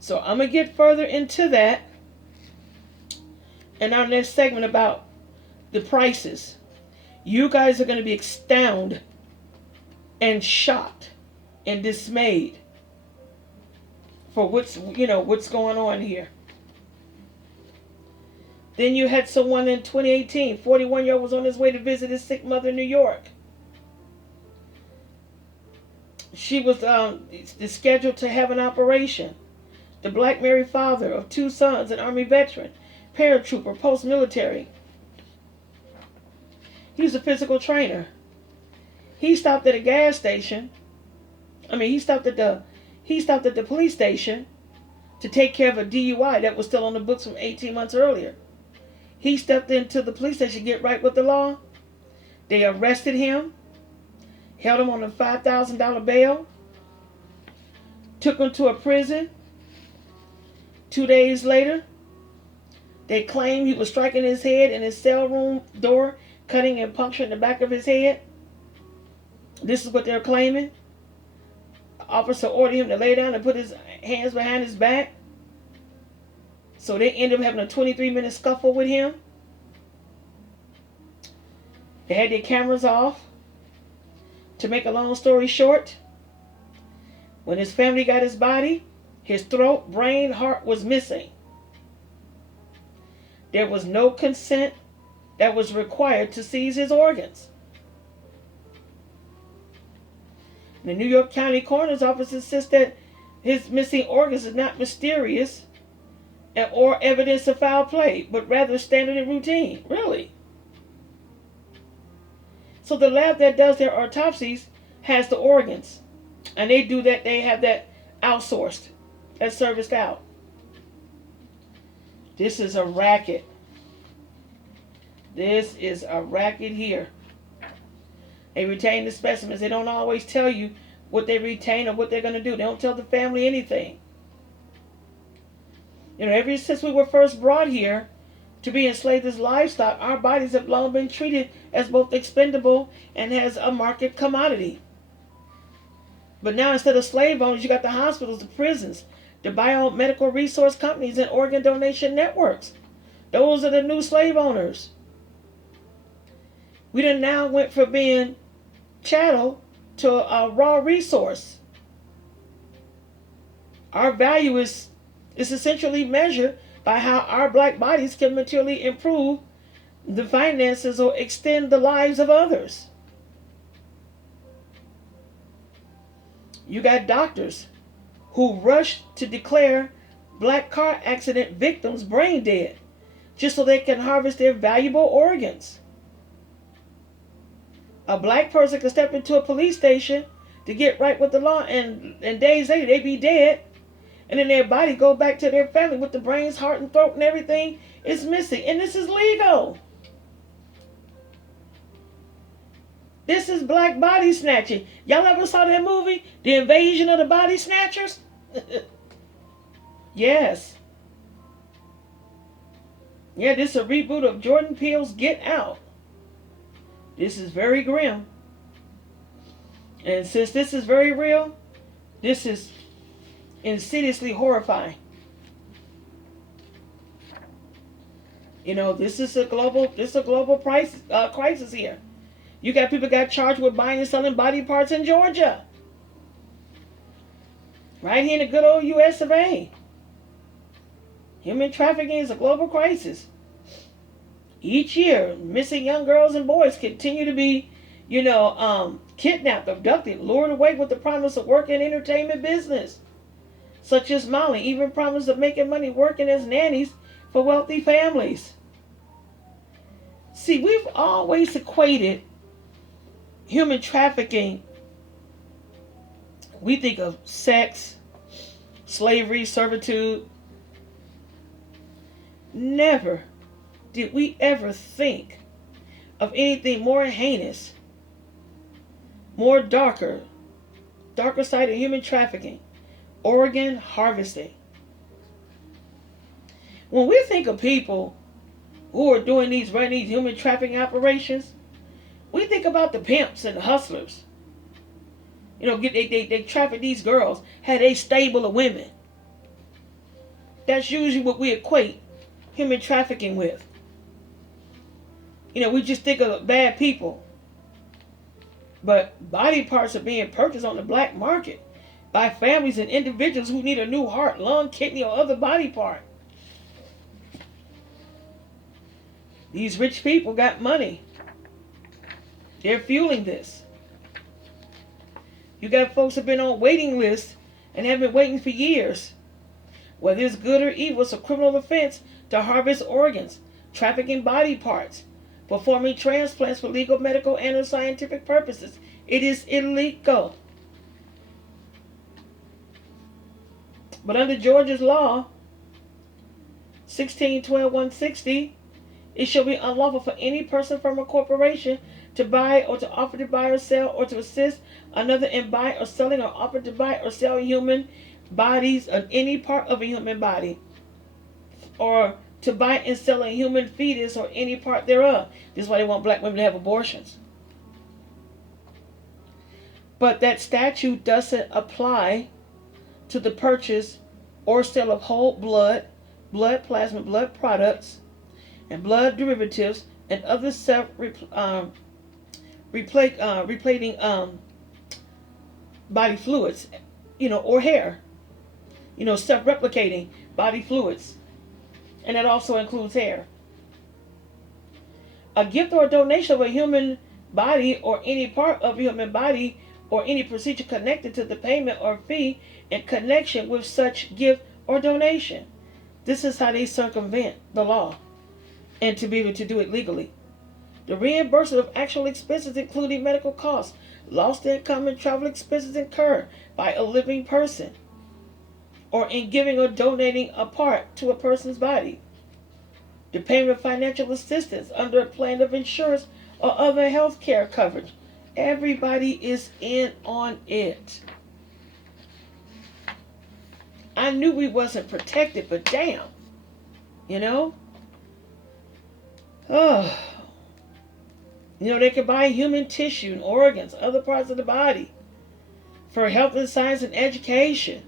So I'm going to get further into that in our next segment about the prices. You guys are going to be astounded and shocked and dismayed for what's going on here. Then you had someone in 2018, 41-year-old was on his way to visit his sick mother in New York. She was scheduled to have an operation. The black married father of two sons, an Army veteran, paratrooper, post-military. He was a physical trainer. He stopped at a gas station. He stopped at the police station to take care of a DUI that was still on the books from 18 months earlier. He stepped into the police station to get right with the law. They arrested him, held him on a $5,000 bail, took him to a prison. 2 days later, they claimed he was striking his head in his cell room door, cutting and puncturing the back of his head. This is what they're claiming. The officer ordered him to lay down and put his hands behind his back. So they ended up having a 23-minute scuffle with him. They had their cameras off. To make a long story short, when his family got his body, his throat, brain, heart was missing. There was no consent that was required to seize his organs. The New York County Coroner's Office insists that his missing organs is not mysterious or evidence of foul play, but rather standard and routine. Really? So the lab that does their autopsies has the organs, and they have that outsourced, that serviced out. This is a racket. This is a racket here. They retain the specimens. They don't always tell you what they retain or what they're going to do. They don't tell the family anything. Ever since we were first brought here to be enslaved as livestock, our bodies have long been treated as both expendable and as a market commodity. But now instead of slave owners, you got the hospitals, the prisons, the biomedical resource companies, and organ donation networks. Those are the new slave owners. We done now went from being chattel to a raw resource. Our value is essentially measured by how our black bodies can materially improve the finances or extend the lives of others. You got doctors who rush to declare black car accident victims brain dead just so they can harvest their valuable organs. A black person can step into a police station to get right with the law, and days later they be dead, and then their body go back to their family with the brains, heart, and throat and everything is missing. And this is legal. This is black body snatching. Y'all ever saw that movie, The Invasion of the Body Snatchers? Yes. Yeah, this is a reboot of Jordan Peele's Get Out. This is very grim. And since this is very real, this is insidiously horrifying. This is a global crisis here. You got people got charged with buying and selling body parts in Georgia. Right here in the good old US of A. Human trafficking is a global crisis. Each year, missing young girls and boys continue to be, kidnapped, abducted, lured away with the promise of work in entertainment business. Such as Molly, even promise of making money working as nannies for wealthy families. See, we've always equated human trafficking. We think of sex, slavery, servitude. Never did we ever think of anything more heinous, more darker side of human trafficking, organ harvesting. When we think of people who are running these human trafficking operations, we think about the pimps and the hustlers. They traffic these girls, had a stable of women. That's usually what we equate human trafficking with. We just think of bad people. But body parts are being purchased on the black market by families and individuals who need a new heart, lung, kidney, or other body part. These rich people got money. They're fueling this. You got folks that have been on waiting lists and have been waiting for years. Whether it's good or evil, it's a criminal offense to harvest organs, trafficking body parts, performing transplants for legal, medical, and or scientific purposes. It is illegal. But under Georgia's law, 1612-160, it shall be unlawful for any person from a corporation to buy or to offer to buy or sell or to assist another in buying or selling or offer to buy or sell human bodies of any part of a human body, or to buy and sell a human fetus or any part thereof. This is why they want black women to have abortions. But that statute doesn't apply to the purchase or sale of whole blood, blood plasma, blood products, and blood derivatives and other replating body fluids, or hair, self-replicating body fluids, and that also includes hair. A gift or a donation of a human body or any part of a human body or any procedure connected to the payment or fee in connection with such gift or donation. This is how they circumvent the law and to be able to do it legally. The reimbursement of actual expenses, including medical costs, lost income, and travel expenses incurred by a living person, or in giving or donating a part to a person's body. The payment of financial assistance under a plan of insurance or other health care coverage. Everybody is in on it. I knew we wasn't protected, but damn. Oh. They can buy human tissue and organs, other parts of the body, for health and science and education.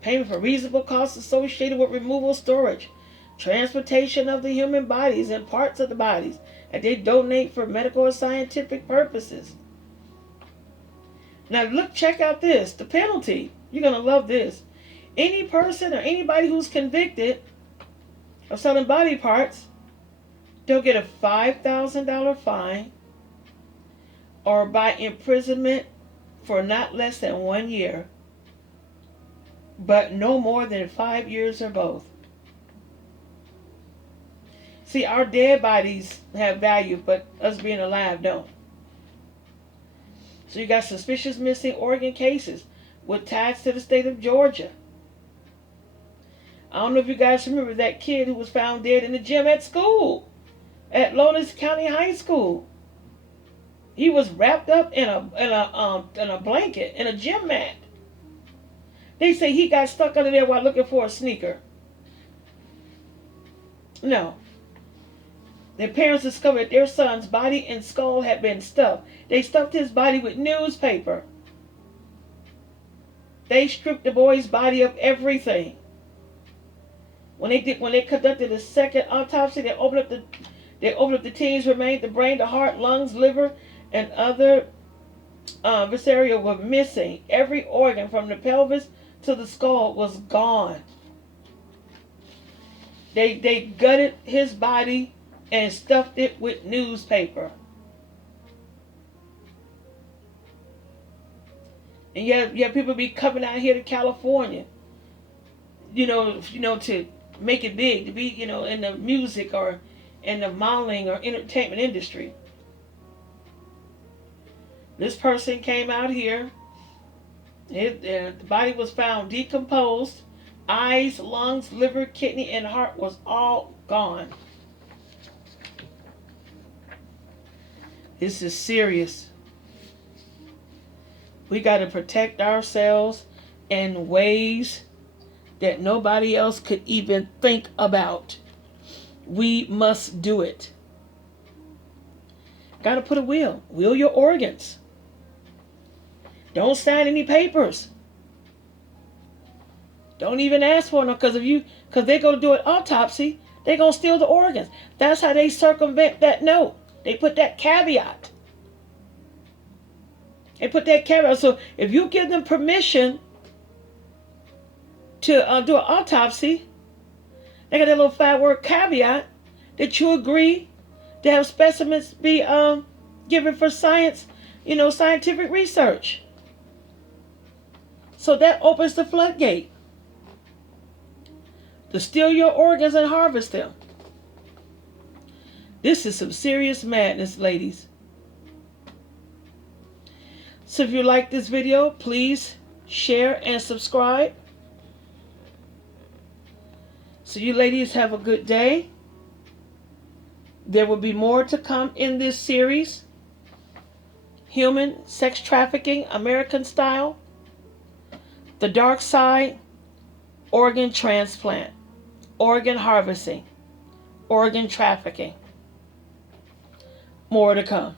Payment for reasonable costs associated with removal, storage, transportation of the human bodies and parts of the bodies, and they donate for medical or scientific purposes. Now check out this. The penalty. You're going to love this. Any person or anybody who's convicted of selling body parts, they'll get a $5,000 fine or by imprisonment for not less than 1 year, but no more than 5 years or both. See, our dead bodies have value, but us being alive don't. So you got suspicious missing organ cases with ties to the state of Georgia. I don't know if you guys remember that kid who was found dead in the gym at school, at Lowndes County High School. He was wrapped up in a blanket, in a gym mat. They say he got stuck under there while looking for a sneaker. No. Their parents discovered their son's body and skull had been stuffed. They stuffed his body with newspaper. They stripped the boy's body of everything. When they conducted a second autopsy, they opened up the teen's remains. The brain, the heart, lungs, liver, and other viscera were missing. Every organ from the pelvis to the skull was gone. They gutted his body and stuffed it with newspaper. And yet people be coming out here to California, to make it big, to be, in the music or in the modeling or entertainment industry. This person came out here. The body was found decomposed. Eyes, lungs, liver, kidney, and heart was all gone. This is serious. We got to protect ourselves in ways that nobody else could even think about. We must do it. Got to put a will your organs. Don't sign any papers. Don't even ask for them, because they're gonna do an autopsy. They're gonna steal the organs. That's how they circumvent that note. They put that caveat. So if you give them permission to do an autopsy, they got that little 5-word caveat that you agree to have specimens be given for scientific research. So that opens the floodgate to steal your organs and harvest them. This is some serious madness, ladies. So if you like this video, please share and subscribe. So you ladies have a good day. There will be more to come in this series. Human sex trafficking, American style. The dark side, organ transplant, organ harvesting, organ trafficking. More to come.